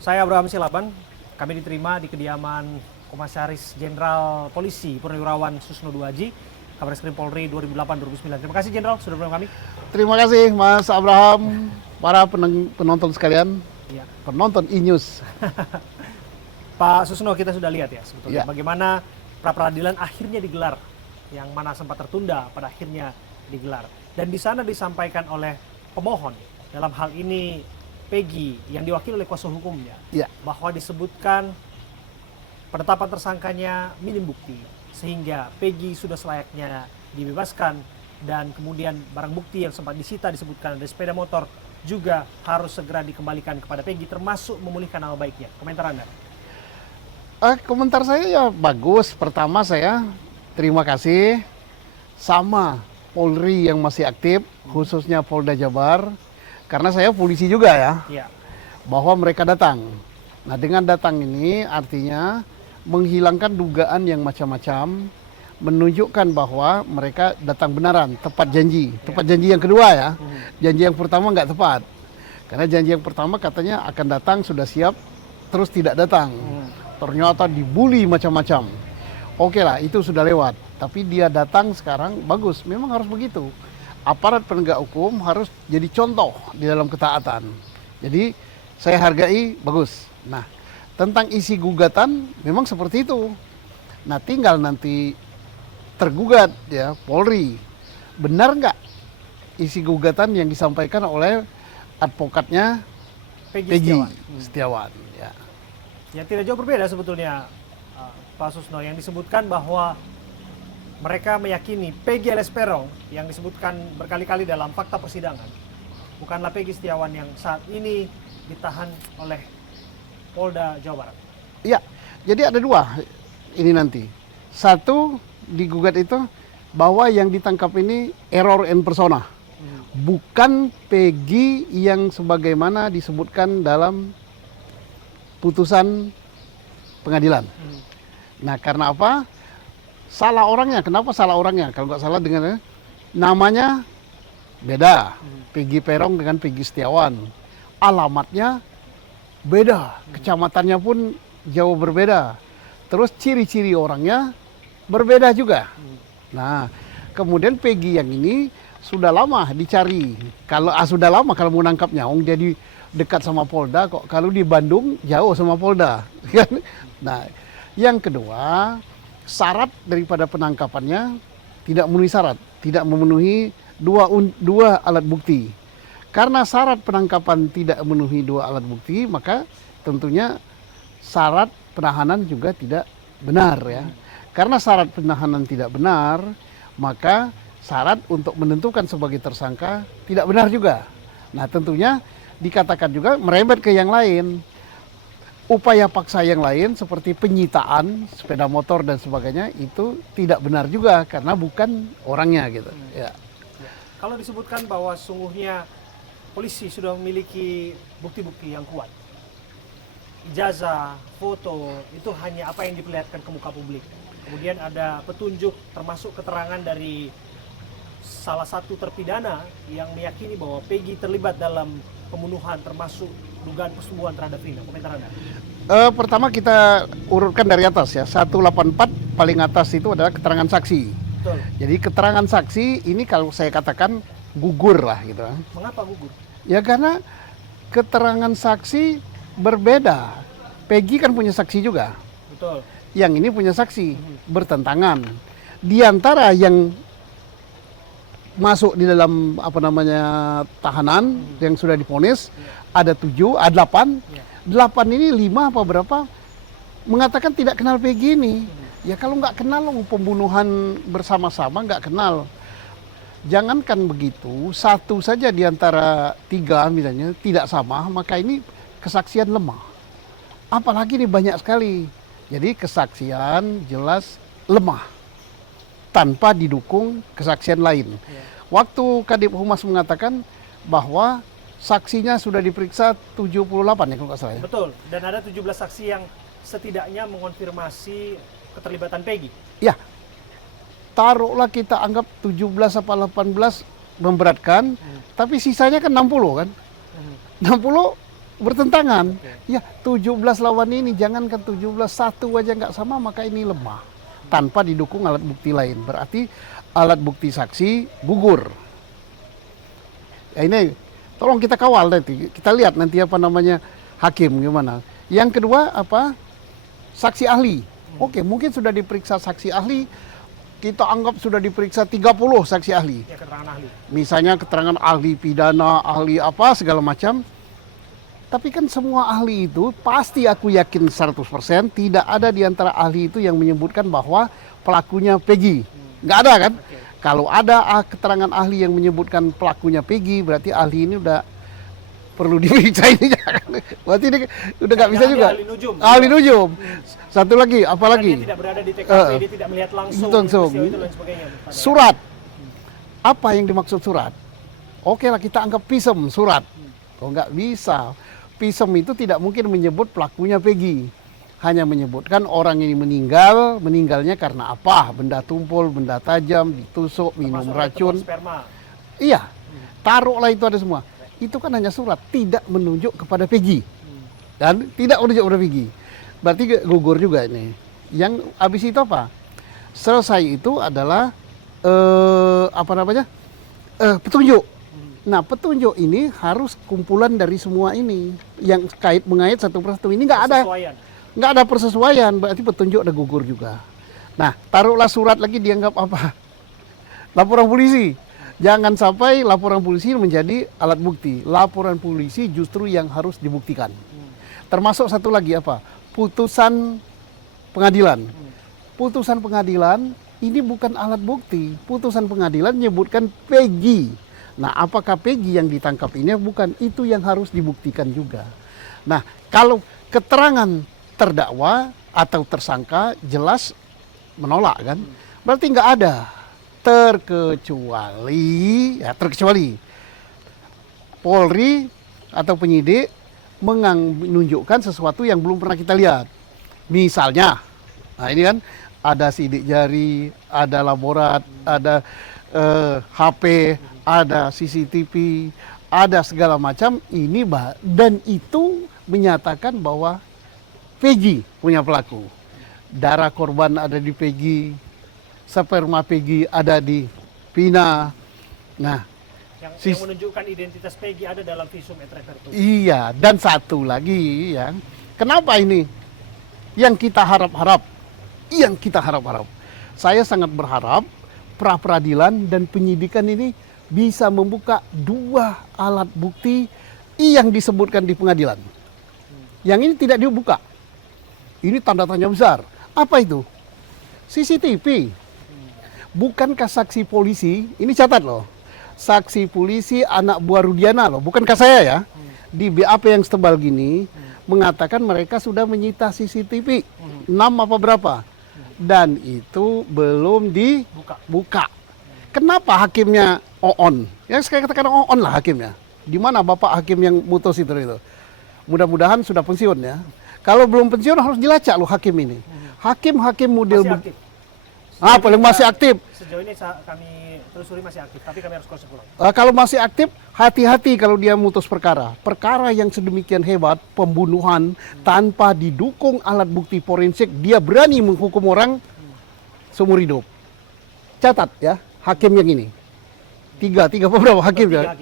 Saya Abraham Silaban, kami diterima di kediaman Komisaris Jenderal Polisi Purnawirawan Susno Duaji, Kabareskrim Polri 2008-2009. Terima kasih Jenderal sudah bersama kami. Terima kasih Mas Abraham, para penonton sekalian, Ya. penonton e-news. Pak Susno, kita sudah lihat ya sebetulnya Ya. bagaimana pra-peradilan akhirnya digelar, yang mana sempat tertunda pada akhirnya digelar. Dan di sana disampaikan oleh pemohon, dalam hal ini Peggy yang diwakili oleh kuasa hukumnya, Ya. bahwa disebutkan penetapan tersangkanya minim bukti, sehingga Peggy sudah selayaknya dibebaskan, dan kemudian barang bukti yang sempat disita disebutkan ada sepeda motor juga harus segera dikembalikan kepada Peggy, termasuk memulihkan nama baiknya. Komentar Anda? Komentar saya ya bagus. Pertama saya terima kasih sama Polri yang masih aktif, khususnya Polda Jabar, karena saya polisi juga ya, Ya. bahwa mereka datang. Nah, dengan datang ini artinya menghilangkan dugaan yang macam-macam, menunjukkan bahwa mereka datang benaran, tepat janji. Tepat janji yang kedua ya. Janji yang pertama nggak tepat. Karena janji yang pertama katanya akan datang, sudah siap, terus tidak datang. Ternyata dibully macam-macam. Oke lah, itu sudah lewat. Tapi dia datang sekarang, bagus. Memang harus begitu. Aparat penegak hukum harus jadi contoh di dalam ketaatan. Jadi saya hargai, bagus. Nah, tentang isi gugatan memang seperti itu. Nah, tinggal nanti tergugat ya Polri, benar nggak isi gugatan yang disampaikan oleh advokatnya Peggy Setiawan. Ya. Ya, tidak jauh berbeda sebetulnya Pak Susno, yang disebutkan bahwa mereka meyakini Peggy alias Peron yang disebutkan berkali-kali dalam fakta persidangan bukanlah Peggy Setiawan yang saat ini ditahan oleh Polda Jawa Barat. Ya, jadi ada dua ini nanti. Satu, digugat itu bahwa yang ditangkap ini error in persona. Bukan Peggy yang sebagaimana disebutkan dalam putusan pengadilan. Nah, karena apa? Salah orangnya. Kenapa salah orangnya? Kalau nggak salah dengan namanya beda. Peggy Peron dengan Peggy Setiawan. Alamatnya beda. Kecamatannya pun jauh berbeda. Terus ciri-ciri orangnya berbeda juga. Nah, kemudian Peggy yang ini sudah lama dicari. Kalau sudah lama kalau mau nangkapnya, jadi dekat sama Polda kok. Kalau di Bandung jauh sama Polda. Nah, yang kedua, syarat daripada penangkapannya tidak memenuhi syarat, tidak memenuhi dua alat bukti. Karena syarat penangkapan tidak memenuhi dua alat bukti, maka tentunya syarat penahanan juga tidak benar ya. Karena syarat penahanan tidak benar, maka syarat untuk menentukan sebagai tersangka tidak benar juga. Nah, tentunya dikatakan juga merembet ke yang lain. Upaya paksa yang lain seperti penyitaan sepeda motor dan sebagainya itu tidak benar juga karena bukan orangnya gitu. Ya. Kalau disebutkan bahwa sungguhnya polisi sudah memiliki bukti-bukti yang kuat, ijazah, foto, itu hanya apa yang diperlihatkan ke muka publik. Kemudian ada petunjuk termasuk keterangan dari salah satu terpidana yang meyakini bahwa Peggy terlibat dalam pembunuhan termasuk dugaan persetubuhan terhadap Vina. Komentar Anda? Pertama kita urutkan dari atas ya. 184 paling atas itu adalah keterangan saksi. Betul. Jadi keterangan saksi ini kalau saya katakan gugur lah gitu. Mengapa gugur? Ya karena keterangan saksi berbeda. Peggy kan punya saksi juga. Betul. Yang ini punya saksi bertentangan. Di antara yang masuk di dalam tahanan yang sudah divonis ada 7, ada 8. 8 ini 5 apa berapa mengatakan tidak kenal Peggy ini. Ya kalau nggak kenal pembunuhan bersama-sama nggak kenal. Jangankan begitu, satu saja di antara 3 misalnya tidak sama, maka ini kesaksian lemah. Apalagi ini banyak sekali. Jadi kesaksian jelas lemah tanpa didukung kesaksian lain. Waktu Kadip Humas mengatakan bahwa saksinya sudah diperiksa 78 ya kalau nggak salah ya. Betul. Dan ada 17 saksi yang setidaknya mengonfirmasi keterlibatan Peggy. Ya. Taruhlah kita anggap 17 apa 18 memberatkan, tapi sisanya kan 60 kan. 60 bertentangan. Ya, 17 lawan ini, jangankan 17, satu aja nggak sama, maka ini lemah. Tanpa didukung alat bukti lain. Berarti alat bukti saksi gugur. Ya ini, tolong kita kawal nanti. Kita lihat nanti apa namanya hakim gimana. Yang kedua apa? Saksi ahli. Oke, mungkin sudah diperiksa saksi ahli. Kita anggap sudah diperiksa 30 saksi ahli. Ya, keterangan ahli. Misalnya keterangan ahli pidana, ahli apa, segala macam. Tapi kan semua ahli itu pasti aku yakin 100% tidak ada di antara ahli itu yang menyebutkan bahwa pelakunya Peggy. Nggak ada kan? Kalau ada keterangan ahli yang menyebutkan pelakunya Peggy, berarti ahli ini udah perlu diperiksa ini. Berarti ini udah nggak bisa juga. Ahli nujum. Ahli nujum. Satu lagi, apa lagi? Dia tidak berada di TKP, dia tidak melihat langsung peristiwa itu dan sebagainya. Surat. Apa yang dimaksud surat? Oke lah, kita anggap pisem surat. Oh, nggak bisa. Pisem itu tidak mungkin menyebut pelakunya Peggy. Hanya menyebutkan orang ini meninggalnya karena apa? Benda tumpul, benda tajam, ditusuk, minum racun. Sperma. Iya, taruhlah itu ada semua. Itu kan hanya surat, tidak menunjuk kepada Peggy. Dan tidak menunjuk kepada Peggy. Berarti gugur juga ini. Yang habis itu apa? Selesai itu adalah petunjuk. Nah, petunjuk ini harus kumpulan dari semua ini yang mengait satu persatu. Ini nggak ada persesuaian, berarti petunjuk ada gugur juga. Nah, taruhlah surat lagi dianggap apa? Laporan polisi. Jangan sampai laporan polisi menjadi alat bukti. Laporan polisi justru yang harus dibuktikan. Termasuk satu lagi apa? Putusan pengadilan. Putusan pengadilan ini bukan alat bukti. Putusan pengadilan menyebutkan Peggy. Nah, apakah Peggy yang ditangkap ini? Bukan, itu yang harus dibuktikan juga. Nah, kalau keterangan terdakwa atau tersangka jelas menolak kan? Berarti nggak ada. Terkecuali Polri atau penyidik menunjukkan sesuatu yang belum pernah kita lihat. Misalnya, nah ini kan ada sidik jari, ada laborat, ada HP, ada CCTV, ada segala macam. Dan itu menyatakan bahwa Peggy punya pelaku. Darah korban ada di Peggy, sperma Peggy ada di Vina. Nah, yang menunjukkan identitas Peggy ada dalam visum et repertum. Iya, dan satu lagi ya. Kenapa ini? Yang kita harap-harap. Saya sangat berharap pra peradilan dan penyidikan ini bisa membuka dua alat bukti yang disebutkan di pengadilan. Yang ini tidak dibuka. Ini tanda tanya besar. Apa itu? CCTV. Bukankah saksi polisi, ini catat loh, saksi polisi anak buah Rudiana loh, bukankah saya ya, di BAP yang setebal gini, mengatakan mereka sudah menyita CCTV, 6 apa berapa, dan itu belum dibuka. Kenapa hakimnya on? Yang saya katakan on lah hakimnya. Di mana bapak hakim yang mutus itu? Mudah-mudahan sudah pensiun ya. Kalau belum pensiun harus dilacak loh hakim ini. Hakim-hakim model masih aktif. Paling masih aktif. Sejauh ini kami telusuri masih aktif, tapi kami harus cross pulang. Kalau masih aktif, hati-hati kalau dia mutus perkara. Perkara yang sedemikian hebat, pembunuhan tanpa didukung alat bukti forensik, dia berani menghukum orang seumur hidup. Catat ya, hakim yang ini. Tiga beberapa hakim ya.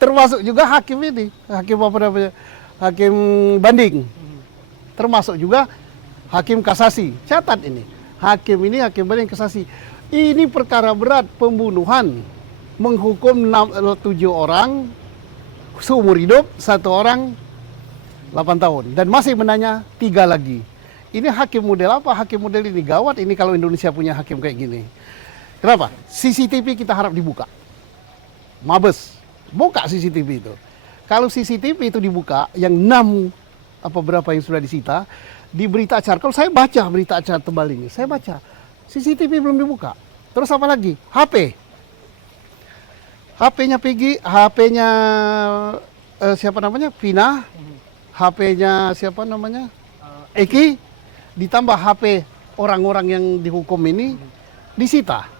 Termasuk juga hakim ini, hakim apa namanya? Hakim banding. Termasuk juga hakim kasasi. Catat ini. Hakim ini hakim banding kasasi. Ini perkara berat, pembunuhan. Menghukum 7 orang seumur hidup, 1 orang 8 tahun. Dan masih menanya 3 lagi. Ini hakim model apa? Hakim model ini gawat ini kalau Indonesia punya hakim kayak gini. Kenapa? CCTV kita harap dibuka. Mabes, buka CCTV itu. Kalau CCTV itu dibuka, yang 6 apa berapa yang sudah disita, di berita acara, kalau saya baca berita acara tebal ini, saya baca, CCTV belum dibuka. Terus apa lagi? HP. HP-nya Peggy, HP-nya siapa namanya? Vina. HP-nya siapa namanya? Eki. Ditambah HP orang-orang yang dihukum ini disita.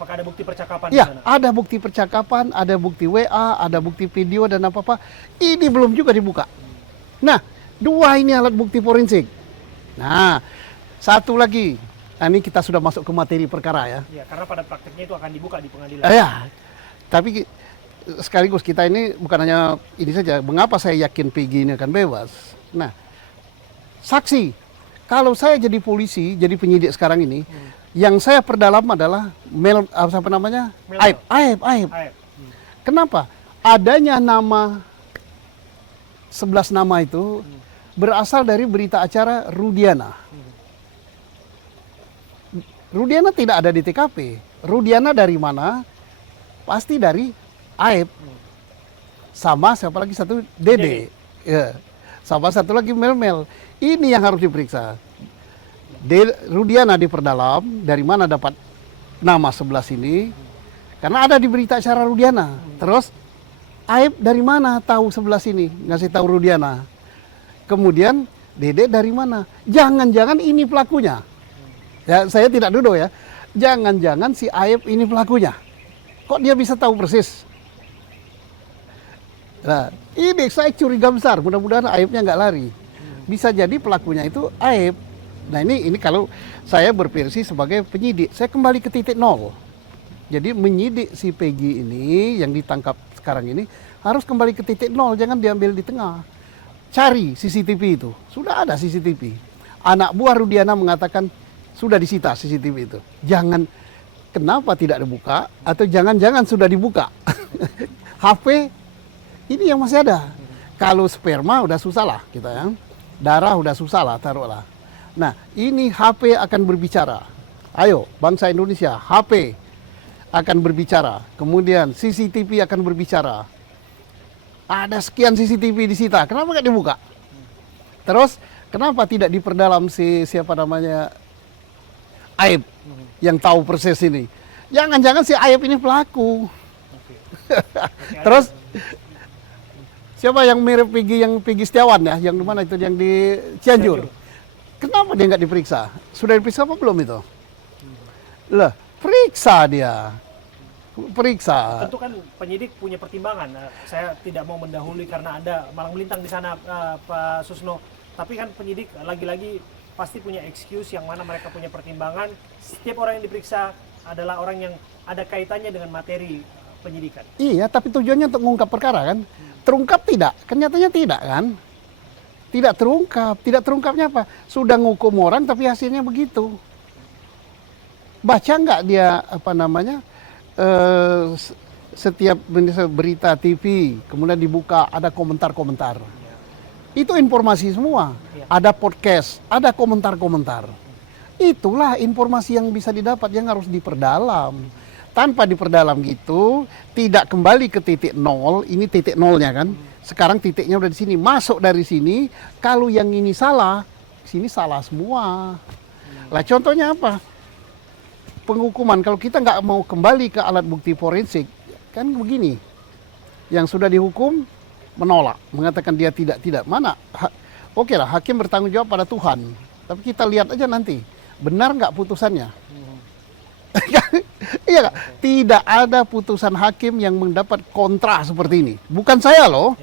Apakah ada bukti percakapan di Ya, sana? ada bukti percakapan, ada bukti WA, ada bukti video dan apa-apa. Ini belum juga dibuka. Nah, dua ini alat bukti forensik. Nah, satu lagi. Nah, ini kita sudah masuk ke materi perkara ya. Ya, karena pada prakteknya itu akan dibuka di pengadilan. Ya, tapi sekaligus kita ini bukan hanya ini saja. Mengapa saya yakin PG ini akan bebas? Nah, saksi. Kalau saya jadi polisi, jadi penyidik sekarang ini, yang saya perdalam adalah apa namanya? Melmel. Aib. Aib. Kenapa? Adanya nama 11 nama itu berasal dari berita acara Rudiana. Rudiana tidak ada di TKP. Rudiana dari mana? Pasti dari Aib. Sama siapa lagi satu? Dede. Ya. Sama satu lagi Melmel. Ini yang harus diperiksa. Rudiana diperdalam, dari mana dapat nama 11 ini? Karena ada di berita acara Rudiana. Terus Aib dari mana tahu 11 ini? Ngasih tahu Rudiana. Kemudian Dede dari mana? Jangan-jangan ini pelakunya. Ya, saya tidak duduk ya. Jangan-jangan si Aib ini pelakunya. Kok dia bisa tahu persis? Nah, ini saya curiga besar. Mudah-mudahan Aibnya nggak lari. Bisa jadi pelakunya itu Aib. Nah, ini kalau saya berversi sebagai penyidik, saya kembali ke titik nol. Jadi menyidik si Peggy ini yang ditangkap sekarang ini harus kembali ke titik nol, jangan diambil di tengah. Cari CCTV itu, sudah ada CCTV. Anak buah Rudiana mengatakan sudah disita CCTV itu. Jangan, kenapa tidak dibuka? Atau jangan-jangan sudah dibuka? HP ini yang masih ada. Kalau sperma udah susah lah kita ya. Darah udah susah lah taruhlah. Nah, ini HP akan berbicara. Ayo, bangsa Indonesia, HP akan berbicara. Kemudian CCTV akan berbicara. Ada sekian CCTV disita, kenapa nggak dibuka? Terus, kenapa tidak diperdalam siapa namanya Aib yang tahu persis ini? Jangan-jangan si Aib ini pelaku. Terus, siapa yang mirip Peggy Setiawan ya? Yang di mana itu? Yang di Cianjur. Kenapa dia nggak diperiksa? Sudah diperiksa apa belum itu? Lah, periksa dia. Periksa. Tentu kan penyidik punya pertimbangan. Saya tidak mau mendahului karena Anda malang melintang di sana, Pak Susno. Tapi kan penyidik lagi-lagi pasti punya excuse yang mana mereka punya pertimbangan. Setiap orang yang diperiksa adalah orang yang ada kaitannya dengan materi penyidikan. Iya, tapi tujuannya untuk mengungkap perkara kan? Terungkap tidak? Kenyataannya tidak kan? Tidak terungkap. Tidak terungkapnya apa? Sudah ngukum orang tapi hasilnya begitu. Baca nggak dia apa namanya? Setiap berita TV kemudian dibuka ada komentar-komentar. Itu informasi semua. Ada podcast, ada komentar-komentar. Itulah informasi yang bisa didapat, yang harus diperdalam. Tanpa diperdalam gitu, tidak kembali ke titik nol. Ini titik nolnya kan. Sekarang titiknya udah di sini. Masuk dari sini, kalau yang ini salah, sini salah semua. Lah contohnya apa? Penghukuman, kalau kita nggak mau kembali ke alat bukti forensik, kan begini. Yang sudah dihukum, menolak. Mengatakan dia tidak. Mana? Oke lah, hakim bertanggung jawab pada Tuhan. Tapi kita lihat aja nanti. Benar nggak putusannya? Iya, tidak ada putusan hakim yang mendapat kontra seperti ini. Bukan saya loh.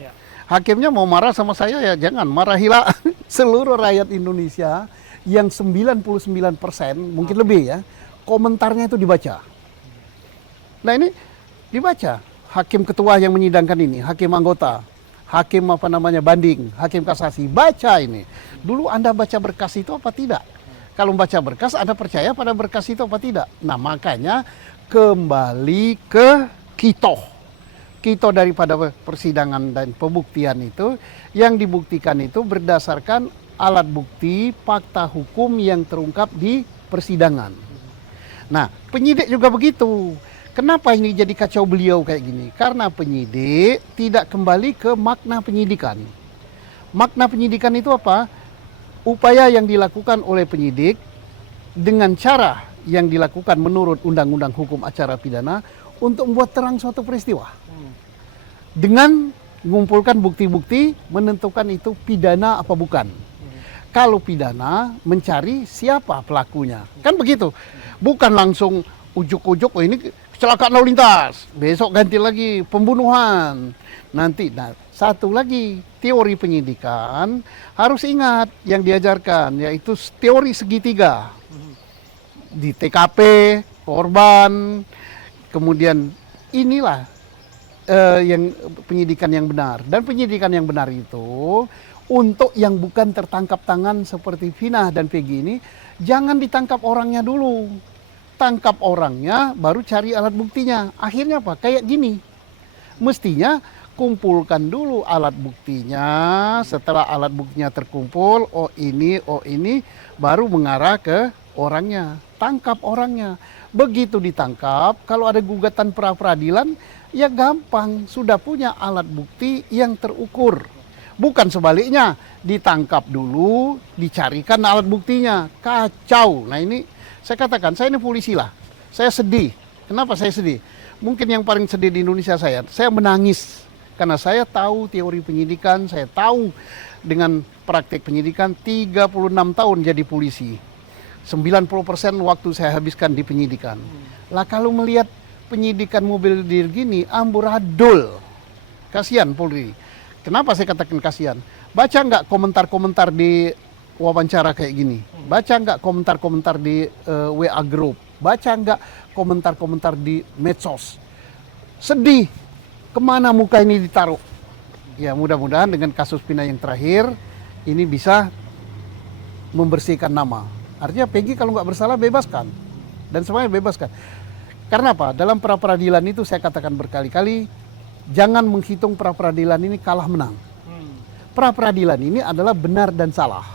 Hakimnya mau marah sama saya ya jangan marahilah seluruh rakyat Indonesia yang 99% mungkin lebih ya, komentarnya itu dibaca. Nah ini dibaca. Hakim ketua yang menyidangkan ini, hakim anggota, hakim apa namanya banding, hakim kasasi, baca ini. Dulu Anda baca berkas itu apa tidak? Kalau membaca berkas, Anda percaya pada berkas itu apa tidak? Nah, makanya kembali ke kito. Kito daripada persidangan dan pembuktian itu, yang dibuktikan itu berdasarkan alat bukti, fakta hukum yang terungkap di persidangan. Nah, penyidik juga begitu. Kenapa ini jadi kacau beliau kayak gini? Karena penyidik tidak kembali ke makna penyidikan. Makna penyidikan itu apa? Upaya yang dilakukan oleh penyidik dengan cara yang dilakukan menurut Undang-Undang Hukum Acara Pidana untuk membuat terang suatu peristiwa. Dengan mengumpulkan bukti-bukti menentukan itu pidana apa bukan. Kalau pidana mencari siapa pelakunya. Kan begitu. Bukan langsung ujuk-ujuk, oh ini kecelakaan lalu lintas, besok ganti lagi pembunuhan. Nanti, nah, satu lagi teori penyidikan harus ingat yang diajarkan, yaitu teori segitiga. Di TKP, korban, kemudian inilah yang penyidikan yang benar. Dan penyidikan yang benar itu untuk yang bukan tertangkap tangan seperti Vina dan Peggy ini, jangan ditangkap orangnya dulu. Tangkap orangnya, baru cari alat buktinya. Akhirnya apa? Kayak gini. Mestinya kumpulkan dulu alat buktinya. Setelah alat buktinya terkumpul, oh ini, baru mengarah ke orangnya. Tangkap orangnya. Begitu ditangkap, kalau ada gugatan pra peradilan, ya gampang. Sudah punya alat bukti yang terukur. Bukan sebaliknya, ditangkap dulu, dicarikan alat buktinya. Kacau. Nah ini, saya katakan, saya ini polisi lah. Saya sedih. Kenapa saya sedih? Mungkin yang paling sedih di Indonesia saya menangis. Karena saya tahu teori penyidikan, saya tahu dengan praktek penyidikan 36 tahun jadi polisi. 90% waktu saya habiskan di penyidikan. Lah kalau melihat penyidikan mobil dir gini, amburadul. Kasihan Polri. Kenapa saya katakan kasihan? Baca nggak komentar-komentar di wawancara kayak gini? Baca nggak komentar-komentar di WA Group? Baca nggak komentar-komentar di medsos? Sedih. Kemana muka ini ditaruh? Ya mudah-mudahan dengan kasus Vina yang terakhir, ini bisa membersihkan nama. Artinya Peggy kalau nggak bersalah bebaskan. Dan semuanya bebaskan. Karena apa? Dalam pra peradilan itu saya katakan berkali-kali, jangan menghitung pra peradilan ini kalah menang. Pra peradilan ini adalah benar dan salah.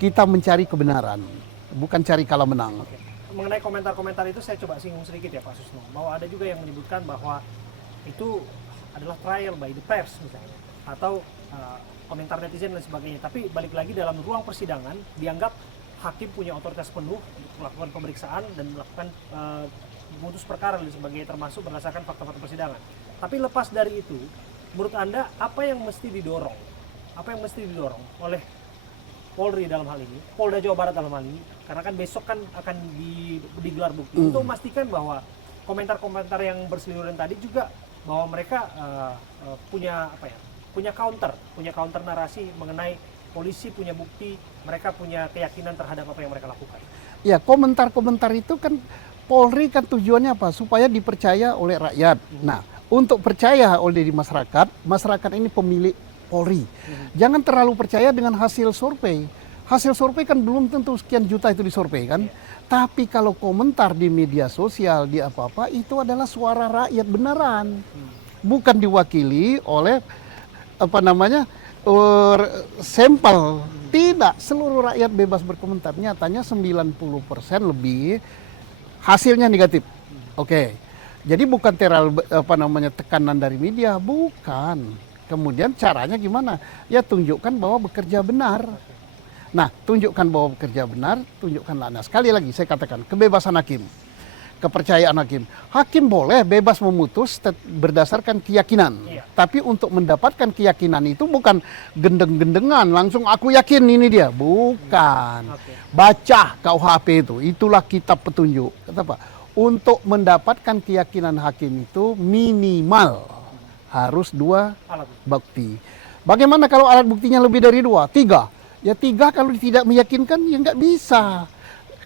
Kita mencari kebenaran, bukan cari kalah menang. Mengenai komentar-komentar itu saya coba singgung sedikit ya Pak Susno. Bahwa ada juga yang menyebutkan bahwa itu adalah trial by the pers misalnya. Atau komentar netizen dan sebagainya. Tapi balik lagi dalam ruang persidangan dianggap hakim punya otoritas penuh untuk melakukan pemeriksaan dan melakukan memutus perkara dan sebagainya, termasuk berdasarkan fakta-fakta persidangan. Tapi lepas dari itu, menurut Anda apa yang mesti didorong? Apa yang mesti didorong oleh Polri dalam hal ini, Polda Jawa Barat dalam hal ini, karena kan besok kan akan digelar bukti untuk memastikan bahwa komentar-komentar yang berseliweran tadi juga bahwa mereka punya apa ya? Punya counter narasi mengenai polisi punya bukti, mereka punya keyakinan terhadap apa yang mereka lakukan. Ya, komentar-komentar itu kan Polri kan tujuannya apa? Supaya dipercaya oleh rakyat. Nah, untuk percaya oleh masyarakat ini pemilik Polri. Jangan terlalu percaya dengan hasil survei. Hasil survei kan belum tentu sekian juta itu disurvei kan. Tapi kalau komentar di media sosial, di apa-apa, itu adalah suara rakyat beneran. Bukan diwakili oleh sampel. Tidak, seluruh rakyat bebas berkomentar. Nyatanya 90% lebih hasilnya negatif. Oke. Jadi bukan terlalu tekanan dari media, bukan. Kemudian caranya gimana? Ya tunjukkan bahwa bekerja benar. Nah, tunjukkan bahwa bekerja benar, tunjukkanlah. Nah, sekali lagi saya katakan, kebebasan hakim, kepercayaan hakim. Hakim boleh bebas memutus berdasarkan keyakinan. Tapi untuk mendapatkan keyakinan itu bukan gendeng-gendengan, langsung aku yakin ini dia. Bukan. Baca KUHP itu, itulah kitab petunjuk. Kata Pak, untuk mendapatkan keyakinan hakim itu minimal harus 2 alat bukti. Bagaimana kalau alat buktinya lebih dari 2? 3. Ya 3 kalau tidak meyakinkan ya nggak bisa.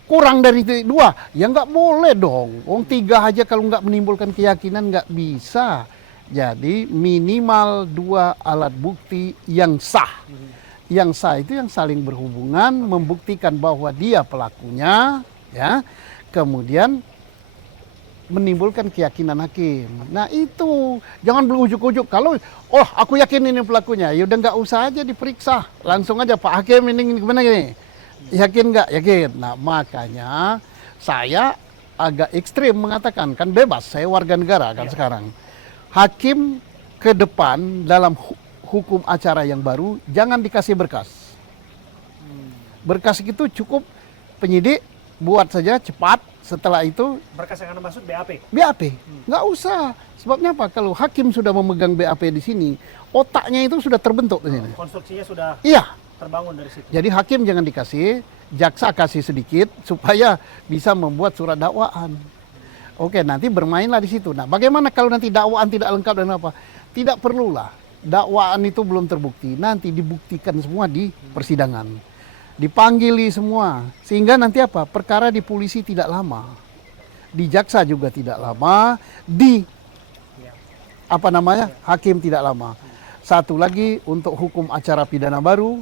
Kurang dari 2, ya nggak boleh dong. 3 aja kalau nggak menimbulkan keyakinan nggak bisa. Jadi minimal 2 alat bukti yang sah. Yang sah itu yang saling berhubungan, membuktikan bahwa dia pelakunya, ya. Kemudian menimbulkan keyakinan hakim. Nah itu, jangan berujuk-ujuk. Kalau, aku yakin ini pelakunya, ya udah nggak usah aja diperiksa. Langsung aja, Pak Hakim ini gimana gini? Yakin nggak? Yakin. Nah makanya saya agak ekstrim mengatakan, kan bebas, saya warga negara kan sekarang. Hakim ke depan dalam hukum acara yang baru, jangan dikasih berkas. Berkas itu cukup penyidik, buat saja cepat. Setelah itu berkas yang Anda maksud BAP? BAP, nggak usah. Sebabnya apa? Kalau hakim sudah memegang BAP di sini, otaknya itu sudah terbentuk di sini. Konstruksinya sudah. Iya, terbangun dari situ. Jadi hakim jangan dikasih, jaksa kasih sedikit supaya bisa membuat surat dakwaan. Oke, nanti bermainlah di situ. Nah, bagaimana kalau nanti dakwaan tidak lengkap dan apa? Tidak perlulah. Dakwaan itu belum terbukti. Nanti dibuktikan semua di persidangan. Dipanggili semua. Sehingga nanti apa? Perkara di polisi tidak lama. Di jaksa juga tidak lama. Di hakim tidak lama. Satu lagi untuk hukum acara pidana baru.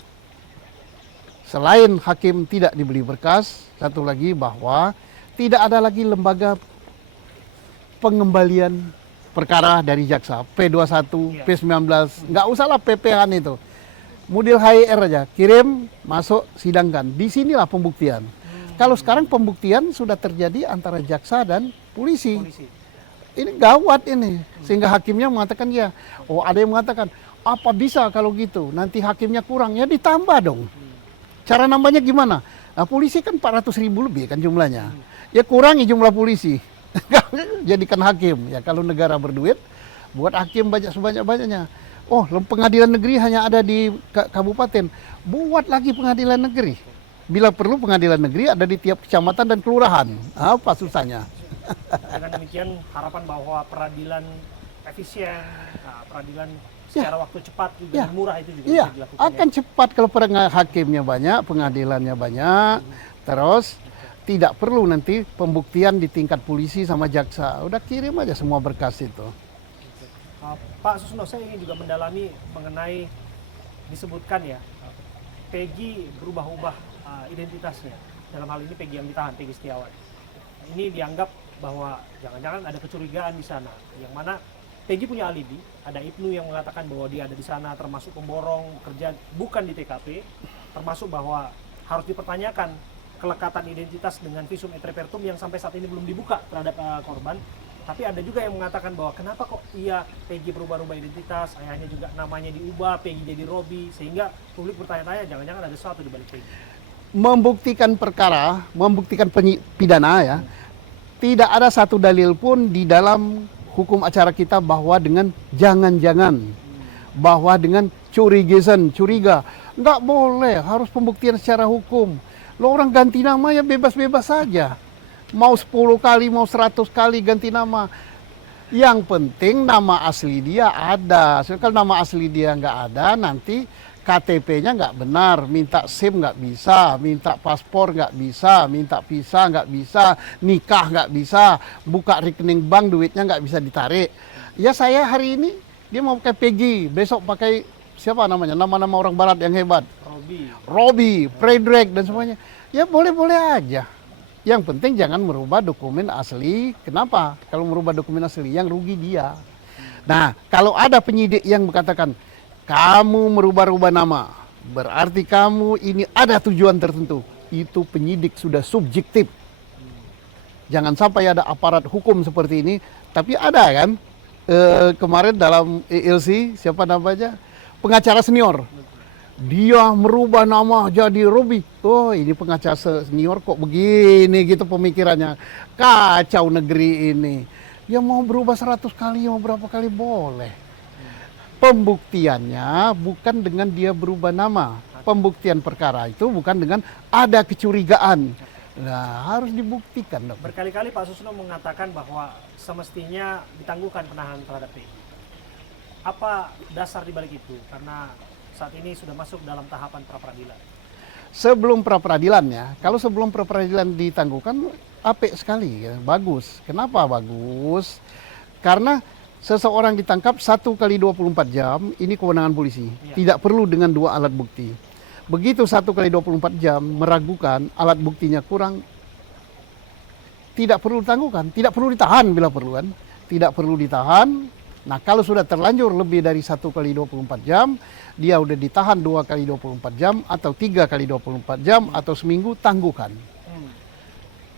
Selain hakim tidak dibeli berkas, satu lagi bahwa tidak ada lagi lembaga pengembalian perkara dari jaksa P21, P19, nggak usahlah PP-an itu. Model HR aja, kirim, masuk, sidangkan. Di sinilah pembuktian. Kalau sekarang pembuktian sudah terjadi antara jaksa dan polisi. Ini gawat ini. Sehingga hakimnya mengatakan ya. Oh, ada yang mengatakan, apa bisa kalau gitu? Nanti hakimnya kurang, ya ditambah dong. Cara nambahnya gimana? Nah, polisi kan 400.000 lebih kan jumlahnya. Ya kurangi jumlah polisi. Jadikan hakim. Ya kalau negara berduit, buat hakim sebanyak-banyaknya. Oh, pengadilan negeri hanya ada di kabupaten. Buat lagi pengadilan negeri. Bila perlu pengadilan negeri ada di tiap kecamatan dan kelurahan. Apa susahnya? Dengan demikian harapan bahwa peradilan efisien, peradilan secara waktu cepat juga murah itu juga bisa dilakukan. Akan cepat kalau hakimnya banyak, pengadilannya banyak. Terus tidak perlu nanti pembuktian di tingkat polisi sama jaksa. Udah kirim aja semua berkas itu. Pak Susno, saya ingin juga mendalami mengenai disebutkan ya, Peggy berubah-ubah identitasnya. Dalam hal ini Peggy yang ditahan, Peggy Setiawan. Ini dianggap bahwa jangan-jangan ada kecurigaan di sana. Yang mana Peggy punya alibi, ada Ibnu yang mengatakan bahwa dia ada di sana, termasuk pemborong, kerja bukan di TKP, termasuk bahwa harus dipertanyakan kelekatan identitas dengan visum et repertum yang sampai saat ini belum dibuka terhadap korban. Tapi ada juga yang mengatakan bahwa kenapa kok Peggy berubah-ubah identitas, ayahnya juga namanya diubah, Peggy jadi Robi, sehingga publik bertanya-tanya jangan-jangan ada sesuatu di balik Peggy. Membuktikan perkara, membuktikan pidana ya, tidak ada satu dalil pun di dalam hukum acara kita bahwa dengan jangan-jangan, bahwa dengan curiga, nggak boleh, harus pembuktian secara hukum. Lo orang ganti nama ya bebas-bebas saja. Mau 10 kali, mau 100 kali ganti nama. Yang penting nama asli dia ada. Kalau nama asli dia nggak ada, nanti KTP-nya nggak benar. Minta SIM nggak bisa, minta paspor nggak bisa, minta visa nggak bisa, nikah nggak bisa, buka rekening bank duitnya nggak bisa ditarik. Ya saya hari ini, dia mau pakai Peggy, besok pakai siapa namanya, nama-nama orang barat yang hebat. Robi, Predrag dan semuanya. Ya boleh-boleh aja. Yang penting jangan merubah dokumen asli. Kenapa? Kalau merubah dokumen asli, yang rugi dia. Nah, kalau ada penyidik yang mengatakan, kamu merubah-rubah nama, berarti kamu ini ada tujuan tertentu. Itu penyidik sudah subjektif. Jangan sampai ada aparat hukum seperti ini. Tapi ada kan, kemarin dalam ELC, siapa namanya? Pengacara senior. Dia merubah nama jadi Robi. Oh, ini pengacara senior kok begini gitu pemikirannya. Kacau negeri ini. Ya mau berubah 100 kali, mau berapa kali boleh. Pembuktiannya bukan dengan dia berubah nama. Pembuktian perkara itu bukan dengan ada kecurigaan. Nah, harus dibuktikan dong. Berkali-kali Pak Susno mengatakan bahwa semestinya ditangguhkan penahanan terhadap Peggy. Apa dasar dibalik itu? Karena saat ini sudah masuk dalam tahapan pra-peradilan. Sebelum pra-peradilan ya, kalau sebelum pra-peradilan ditangguhkan, apik sekali, ya, bagus. Kenapa bagus? Karena seseorang ditangkap 1 kali 24 jam, ini kewenangan polisi. Tidak perlu dengan 2 alat bukti. Begitu 1 kali 24 jam meragukan, alat buktinya kurang, tidak perlu ditangguhkan, tidak perlu ditahan bila perlu kan. Tidak perlu ditahan. Nah, kalau sudah terlanjur lebih dari 1 kali 24 jam, dia udah ditahan 2 kali 24 jam, atau 3 kali 24 jam, atau seminggu, tangguhkan.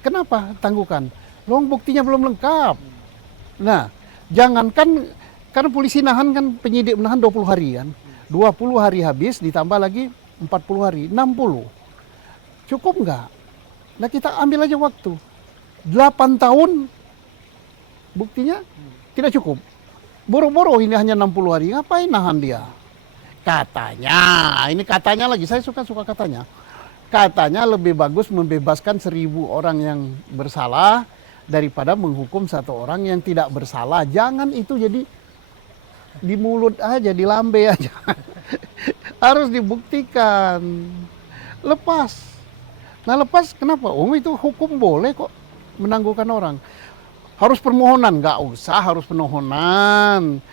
Kenapa tangguhkan? Loh, buktinya belum lengkap. Nah, jangankan, karena polisi nahan kan, penyidik menahan 20 hari kan. 20 hari habis, ditambah lagi 40 hari, 60. Cukup nggak? Nah, kita ambil aja waktu. 8 tahun, buktinya tidak cukup. Boro-boro ini hanya 60 hari, ngapain nahan dia? ini katanya lagi, saya suka katanya. Katanya lebih bagus membebaskan 1.000 orang yang bersalah daripada menghukum 1 orang yang tidak bersalah. Jangan itu jadi di mulut aja, di lambe aja. Harus dibuktikan. Lepas. Nah lepas kenapa? Oh itu hukum boleh kok menangguhkan orang. Harus permohonan, nggak usah harus permohonan.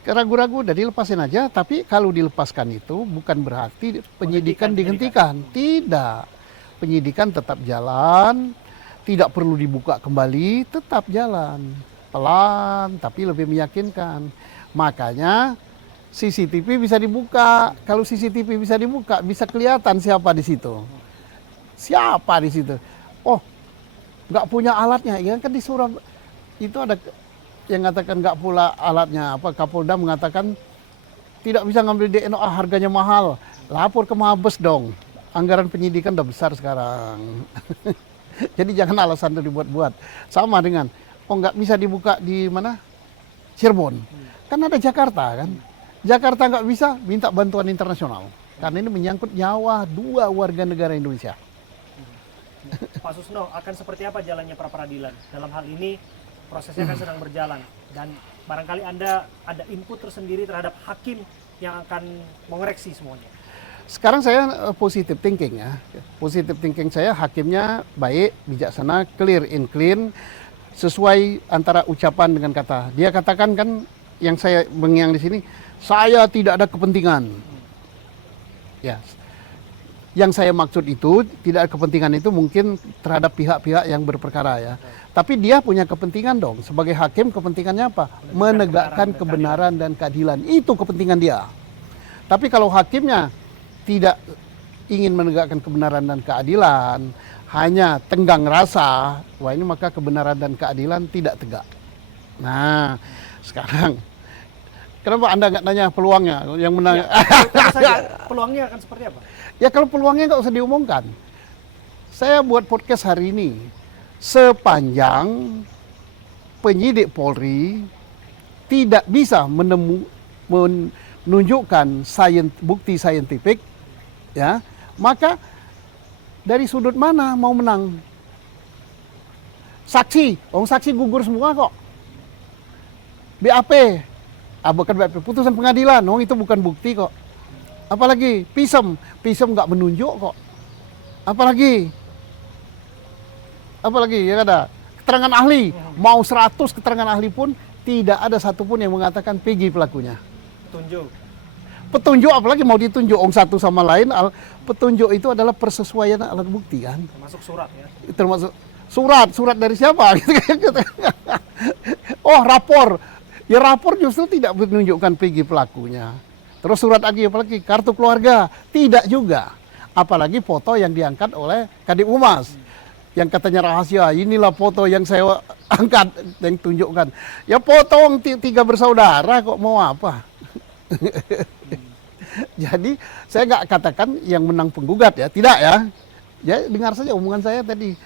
Ragu-ragu udah dilepasin aja, tapi kalau dilepaskan itu bukan berarti penyidikan dihentikan. Tidak. Penyidikan tetap jalan, tidak perlu dibuka kembali, tetap jalan. Pelan, tapi lebih meyakinkan. Makanya CCTV bisa dibuka. Kalau CCTV bisa dibuka, bisa kelihatan siapa di situ. Siapa di situ? Oh, nggak punya alatnya. Ya kan di Surabaya itu ada yang mengatakan nggak pula alatnya. Kapolda mengatakan tidak bisa ngambil DNA, harganya mahal. Lapor ke Mabes dong. Anggaran penyidikan udah besar sekarang. Jadi jangan alasan itu dibuat-buat. Sama dengan, nggak bisa dibuka di mana? Cirebon. Kan ada Jakarta kan. Jakarta nggak bisa, minta bantuan internasional. Karena ini menyangkut nyawa 2 warga negara Indonesia. Pak Susno, akan seperti apa jalannya pra peradilan? Dalam hal ini prosesnya kan sedang berjalan dan barangkali Anda ada input tersendiri terhadap hakim yang akan mengoreksi semuanya. Sekarang saya positive thinking ya. Positive thinking saya hakimnya baik, bijaksana, clear and clean, sesuai antara ucapan dengan kata. Dia katakan kan yang saya mengiang di sini, saya tidak ada kepentingan. Ya. Yang saya maksud itu tidak ada kepentingan itu mungkin terhadap pihak-pihak yang berperkara ya. Tapi dia punya kepentingan dong. Sebagai hakim kepentingannya apa? Menegakkan kebenaran dan keadilan. Itu kepentingan dia. Tapi kalau hakimnya tidak ingin menegakkan kebenaran dan keadilan, hanya tenggang rasa, wah ini maka kebenaran dan keadilan tidak tegak. Nah, sekarang kenapa Anda nggak nanya peluangnya yang menang? Peluangnya akan seperti apa? Ya kalau peluangnya nggak usah diumumkan. Saya buat podcast hari ini sepanjang penyidik Polri tidak bisa menunjukkan bukti saintifik, ya, maka dari sudut mana mau menang? Saksi, saksi gugur semua kok. BAP, bukan BAP, putusan pengadilan, itu bukan bukti kok. Apalagi pisem nggak menunjuk kok. Apalagi ya ada keterangan ahli, mau 100 keterangan ahli pun tidak ada satupun yang mengatakan Peggy pelakunya. Petunjuk apalagi mau ditunjuk satu sama lain. Petunjuk itu adalah persesuaian alat bukti kan. Termasuk surat ya. Termasuk surat dari siapa? Rapor. Ya rapor justru tidak menunjukkan Peggy pelakunya. Terus surat lagi apalagi kartu keluarga tidak juga. Apalagi foto yang diangkat oleh Kadip Humas. Yang katanya rahasia, inilah foto yang saya angkat, yang tunjukkan. Ya foto 3 bersaudara kok mau apa? Jadi saya nggak katakan yang menang penggugat ya, tidak ya. Ya dengar saja omongan saya tadi.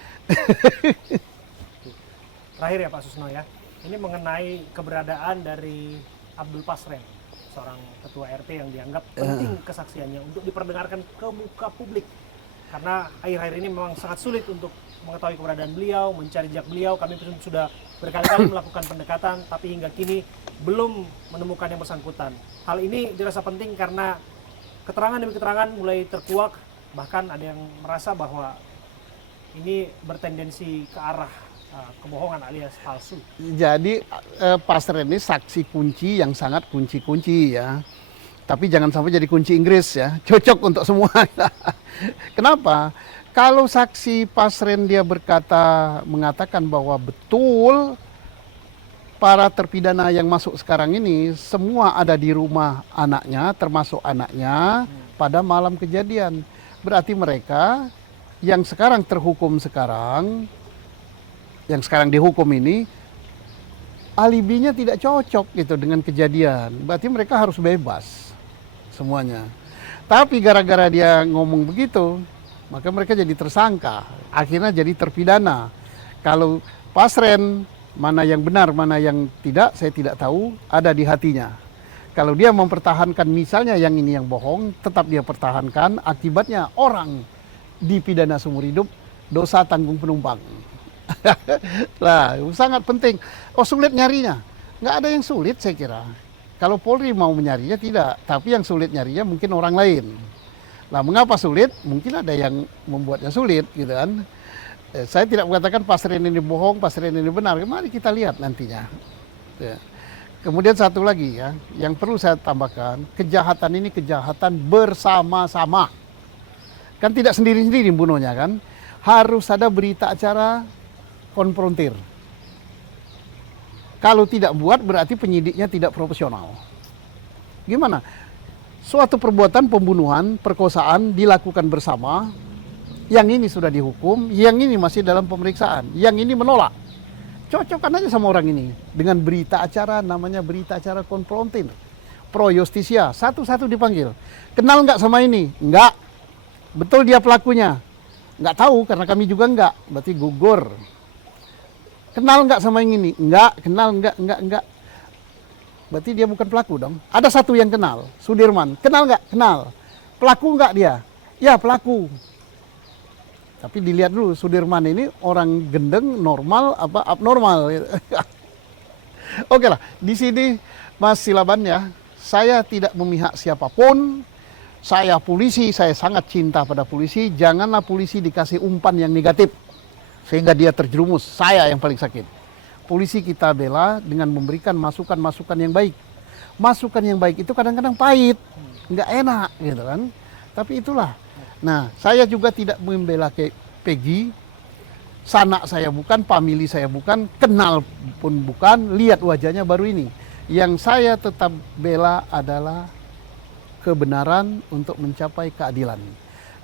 Terakhir ya Pak Susno ya, ini mengenai keberadaan dari Abdul Pasren, seorang ketua RT yang dianggap penting kesaksiannya untuk diperdengarkan ke muka publik. Karena akhir-akhir ini memang sangat sulit untuk mengetahui keberadaan beliau, mencari jejak beliau. Kami pun sudah berkali-kali melakukan pendekatan, tapi hingga kini belum menemukan yang bersangkutan. Hal ini dirasa penting karena keterangan demi keterangan mulai terkuak, bahkan ada yang merasa bahwa ini bertendensi ke arah kebohongan alias palsu. Jadi Pasren ini saksi kunci yang sangat kunci-kunci ya. Tapi jangan sampai jadi kunci Inggris ya, cocok untuk semua. Kenapa? Kalau saksi Pasren dia mengatakan bahwa betul para terpidana yang masuk sekarang ini semua ada di rumah anaknya, termasuk anaknya pada malam kejadian. Berarti mereka yang sekarang terhukum yang sekarang dihukum ini, alibinya tidak cocok gitu dengan kejadian. Berarti mereka harus bebas semuanya. Tapi gara-gara dia ngomong begitu, maka mereka jadi tersangka, akhirnya jadi terpidana. Kalau Pasren, mana yang benar, mana yang tidak, saya tidak tahu, ada di hatinya. Kalau dia mempertahankan misalnya yang ini yang bohong, tetap dia pertahankan, akibatnya orang dipidana seumur hidup, dosa tanggung penumpang. Lah, sangat penting. Oh, sulit nyarinya? Nggak ada yang sulit saya kira. Kalau Polri mau menyarinya tidak, tapi yang sulit nyarinya mungkin orang lain. Lah, mengapa sulit? Mungkin ada yang membuatnya sulit, gitu kan. Saya tidak mengatakan pasien ini bohong, pasien ini benar. Mari kita lihat nantinya. Ya. Kemudian satu lagi ya, yang perlu saya tambahkan, kejahatan ini kejahatan bersama-sama. Kan tidak sendiri-sendiri bunuhnya kan. Harus ada berita acara konfrontir. Kalau tidak buat berarti penyidiknya tidak profesional. Gimana? Suatu perbuatan pembunuhan, perkosaan dilakukan bersama, yang ini sudah dihukum, yang ini masih dalam pemeriksaan, yang ini menolak. Cocokkan aja sama orang ini dengan berita acara, namanya berita acara konfrontir. Pro justisia, satu-satu dipanggil. Kenal nggak sama ini? Nggak. Betul dia pelakunya? Nggak tahu karena kami juga nggak, berarti gugur. Kenal nggak sama yang ini? Enggak, kenal enggak. Berarti dia bukan pelaku dong. Ada satu yang kenal, Sudirman. Kenal nggak? Kenal. Pelaku nggak dia? Ya, pelaku. Tapi dilihat dulu Sudirman ini orang gendeng, normal apa abnormal. Oke lah, di sini Mas Silaban ya, saya tidak memihak siapapun. Saya polisi, saya sangat cinta pada polisi. Janganlah polisi dikasih umpan yang negatif sehingga dia terjerumus. Saya yang paling sakit. Polisi kita bela dengan memberikan masukan-masukan yang baik. Masukan yang baik itu kadang-kadang pahit, nggak enak gitu kan. Tapi itulah. Nah, saya juga tidak membela Peggy. Sanak saya bukan, famili saya bukan, kenal pun bukan, lihat wajahnya baru ini. Yang saya tetap bela adalah kebenaran untuk mencapai keadilan.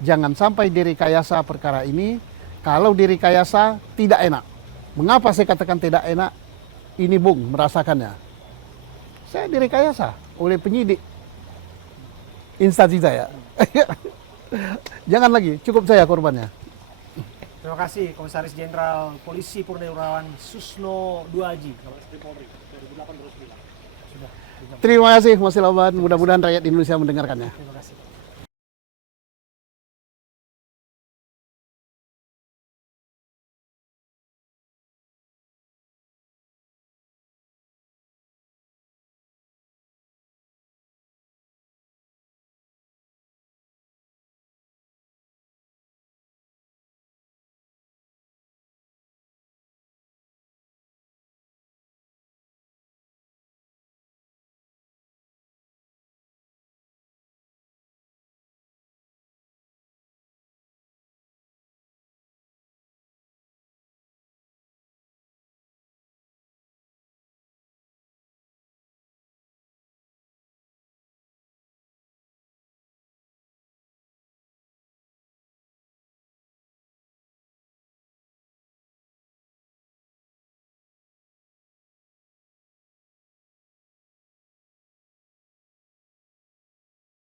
Jangan sampai direkayasa perkara ini. Kalau direkayasa tidak enak. Mengapa saya katakan tidak enak? Ini Bung merasakannya. Saya direkayasa oleh penyidik instansi saya. Jangan lagi, cukup saya korbannya. Terima kasih Komisaris Jenderal Polisi Purnawirawan Susno Duaji. Polri 2008-2009. Sudah. Terima kasih Mas Silaban, mudah-mudahan rakyat Indonesia mendengarkannya. Terima kasih.